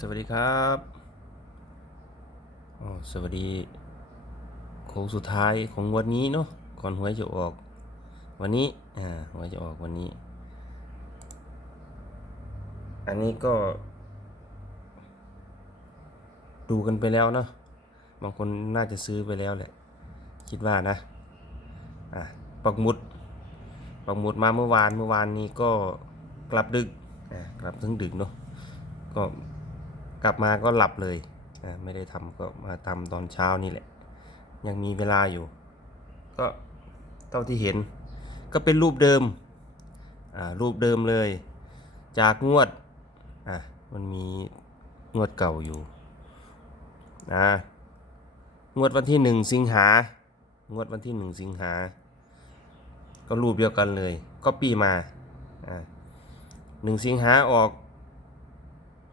สวัสดีครับอ๋อสวัสดีโค้งสุดท้ายของวันนี้เนาะก่อนหวยจะออก วันนี้อ่าหวยจะออกวันนี้ อันนี้ก็ ดูกันไปแล้วเนาะบางคนน่าจะซื้อไปแล้วแหละ คิดว่านะอะปักหมุดปักหมุดมาเมื่อวานเมื่อวานนี้ก็กลับดึกอ่ากลับถึงดึกเนาะก็ กลับมาก็หลับเลยไม่ได้ทำก็มาทำตอนเช้านี่แหละ ยังมีเวลาอยู่ ก็เท่าที่เห็น ก็เป็นรูปเดิมรูปเดิมเลย จากงวดอะมันมีงวดเก่าอยู่นะงวดวันที่หนึ่งสิงหางวดวันที่หนึ่งสิงหา ก็รูปเดียวกันเลย ก็ปีมาอ่าหนึ่งสิงหาออก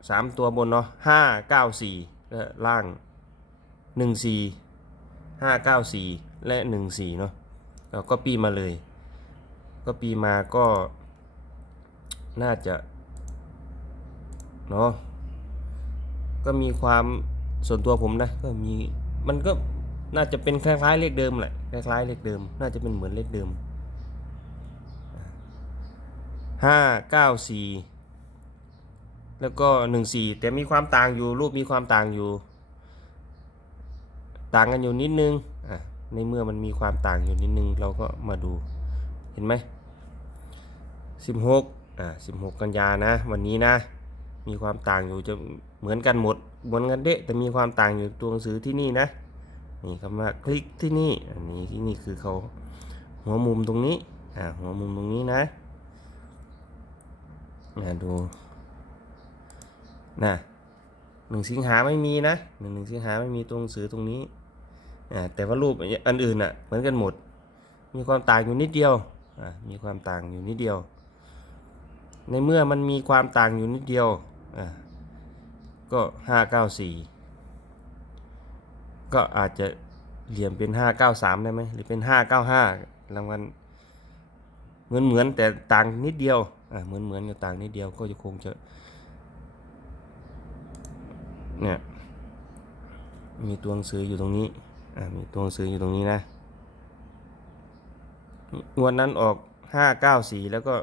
สามตัวบนเนาะห้าเก้าสี่และล่างหนึ่งสี่ห้าเก้าสี่และหนึ่งสี่เนาะแล้วก็ปีมาเลย ก็ปีมาก็น่าจะเนาะก็มีความส่วนตัวผมนะก็มีมันก็น่าจะเป็นคล้ายๆเลขเดิมแหละคล้ายๆเลขเดิม น่าจะเป็นเหมือนเลขเดิมห้าเก้าสี่ แล้วก็หนึ่งสี่แต่มีความต่างอยู่รูปมีความต่างอยู่ ต่างกันอยู่นิดนึงอะในเมื่อมันมีความต่างอยู่นิดนึงเราก็มาดูเห็นไหมสิบหกอะสิบหกกันยานะ วันนี้นะ มีความต่างอยู่จะเหมือนกันหมดเหมือนกันเดะแต่มีความต่างอยู่ตัวหนังสือที่นี่นะนี่คำว่าคลิกที่นี่อันนี้ที่นี่คือเขาหัวมุมตรงนี้อ่าหัวมุมตรงนี้นะอ่าดู นะหนึ่งสิงหาไม่มีนะหนึ่งหนึ่งสิงหาไม่มีตัวหนังสือตรงนี้แต่ว่ารูปอันอื่นอะเหมือนกันหมด มีความต่างอยู่นิดเดียวมีความต่างอยู่นิดเดียว ในเมื่อมันมีความต่างอยู่นิดเดียวก็ห้าเก้าสี่ก็อาจจะเหลี่ยมเป็นห้าเก้าสามได้ไหมหรือเป็นห้าเก้าห้ารางวัลเหมือนเหมือนแต่ต่างนิดเดียวอ่าเหมือนเหมือนกับต่างนิดเดียวก็จะคงจะ เนี่ยมีตัวหนังสืออยู่ตรงนี้อ่ามีตัวหนังสืออยู่ตรงนี้นะงวดนั้นออกห้าเก้าสี่แล้วก็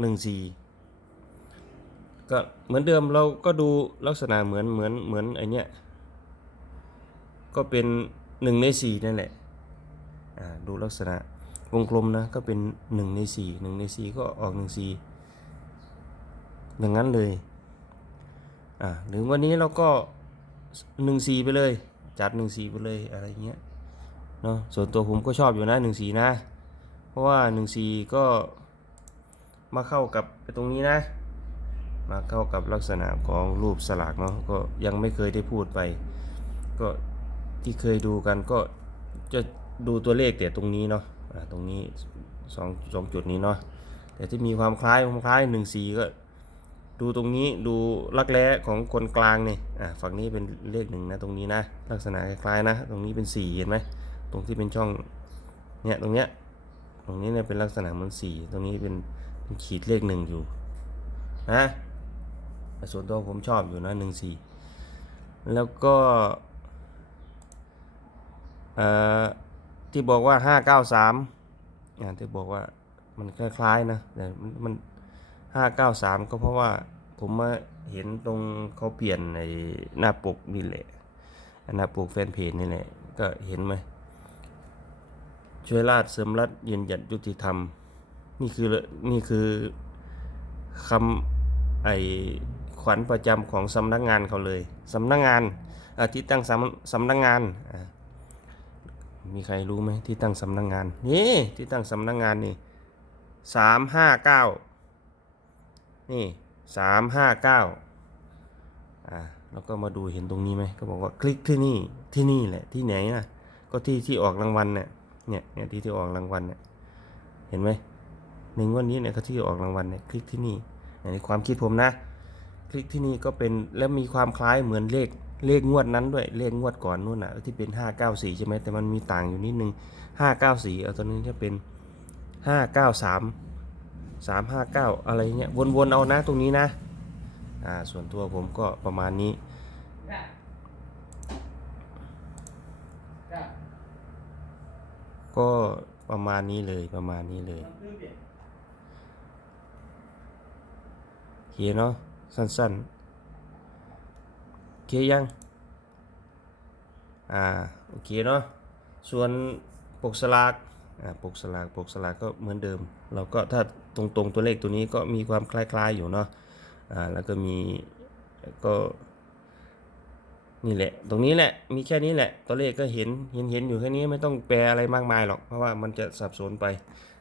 หนึ่งสี่ก็เหมือนเดิมเราก็ดูลักษณะเหมือนเหมือนเหมือนไอเนี้ยก็เป็นหนึ่งในสี่นั่นแหละอ่าดูลักษณะวงกลมนะก็เป็นหนึ่งในสี่หนึ่งในสี่ก็ออกหนึ่งสี่อย่างนั้นเลยอ่าหรือวันนี้เราก็ หนึ่งสีไปเลย จัดหนึ่งสีไปเลยอะไรเงี้ยเนาะส่วนตัวผมก็ชอบอยู่นะหนึ่งสีนะ เพราะว่าหนึ่งสีก็มาเข้ากับไอ้ตรงนี้นะ มาเข้ากับลักษณะของรูปสลากเนาะก็ยังไม่เคยได้พูดไป ก็ที่เคยดูกันก็จะดูตัวเลขแต่ตรงนี้เนาะอ่าตรงนี้สองสองจุดนี้เนาะแต่ที่มีความคล้ายความคล้ายหนึ่งสีก็ ดูตรงนี้ดูลักแร้ของคนกลางนี่อ่าฝั่งนี้เป็นเลขหนึ่งนะตรงนี้นะลักษณะคล้ายๆนะ ตรงนี้เป็นสี่เห็นไหมตรงที่เป็นช่องเนี่ยตรงเนี้ยตรงนี้เนี่ยเป็นลักษณะเหมือนสี่ตรงนี้เป็นเป็นขีดเลขหนึ่งอยู่นะส่วนตัวผมชอบอยู่นะหนึ่งสี่แล้วก็เอ่อที่บอกว่าห้าเก้าสามอ่าที่บอกว่ามันคล้ายๆนะแต่มันมัน ห้าเก้าสามก็เพราะว่าผมมาเห็นตรงเขาเปลี่ยนในหน้าปกนี่แหละหน้าปกแฟนเพจนี่แหละ ก็เห็นไหมช่วยราชเสริมรัฐยืนหยัดยุติธรรม นี่คือนี่คือคำไอขวัญประจำของสำนักงานเขาเลยสำนักงานอที่ตั้งสำสำนักงานมีใครรู้ไหมที่ตั้งสำนักงานนี่ที่ตั้งสำนักงานนี่สามห้าเก้า นี่สามห้าเก้าอ่าแล้วก็มาดูเห็นตรงนี้ไหมก็บอกว่าคลิกที่นี่ที่นี่แหละที่ไหนนะก็ที่ที่ออกรางวัลเนี่ยเนี่ยเนี่ยที่ที่ออกรางวัลเนี่ยเห็นไหมในงวดนี้เนี่ยเขาที่ออกรางวัลเนี่ยคลิกที่นี่อันนี้ความคิดผมนะ คลิกที่นี่ก็เป็นแล้วมีความคล้ายเหมือนเลขเลขงวดนั้นด้วยเลขงวดก่อนนู่นน่ะที่เป็นห้าเก้าสี่ใช่ไหมแต่มันมีต่างอยู่นิดนึงห้าเก้าสี่เอาตัวนี้จะเป็นห้าเก้าสามห้าเก้าอะไรเงี้ยวนๆเอานะตรงนี้นะอ่าส่วนตัวผมก็ประมาณนี้ก็ประมาณนี้เลยประมาณนี้เลยโอเคเนาะสั้นๆโอเคยังอ่าโอเคเนาะส่วนปกสลาก ปกสลากปกสลากก็เหมือนเดิม เราก็ถ้าตรงๆตัวเลขตัวนี้ก็มีความคล้ายๆอยู่เนาะอ่าแล้วก็มีก็นี่แหละ ตรงนี้แหละ มีแค่นี้แหละ ตัวเลขก็เห็น เห็นเห็นอยู่แค่นี้ไม่ต้องแปลอะไรมากมายหรอก เพราะว่ามันจะสับสนไป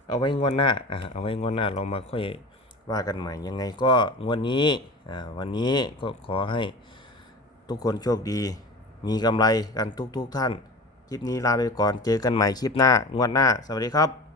เอาไว้งวดหน้า อ่า เอาไว้งวดหน้าเรามาค่อยว่ากันใหม่ ยังไงก็งวดนี้ อ่า วันนี้ก็ขอให้ทุกคนโชคดี มีกำไรกันทุกๆทท่าน คลิปนี้ลาไปก่อนเจอกันใหม่คลิปหน้างวดหน้า สวัสดีครับ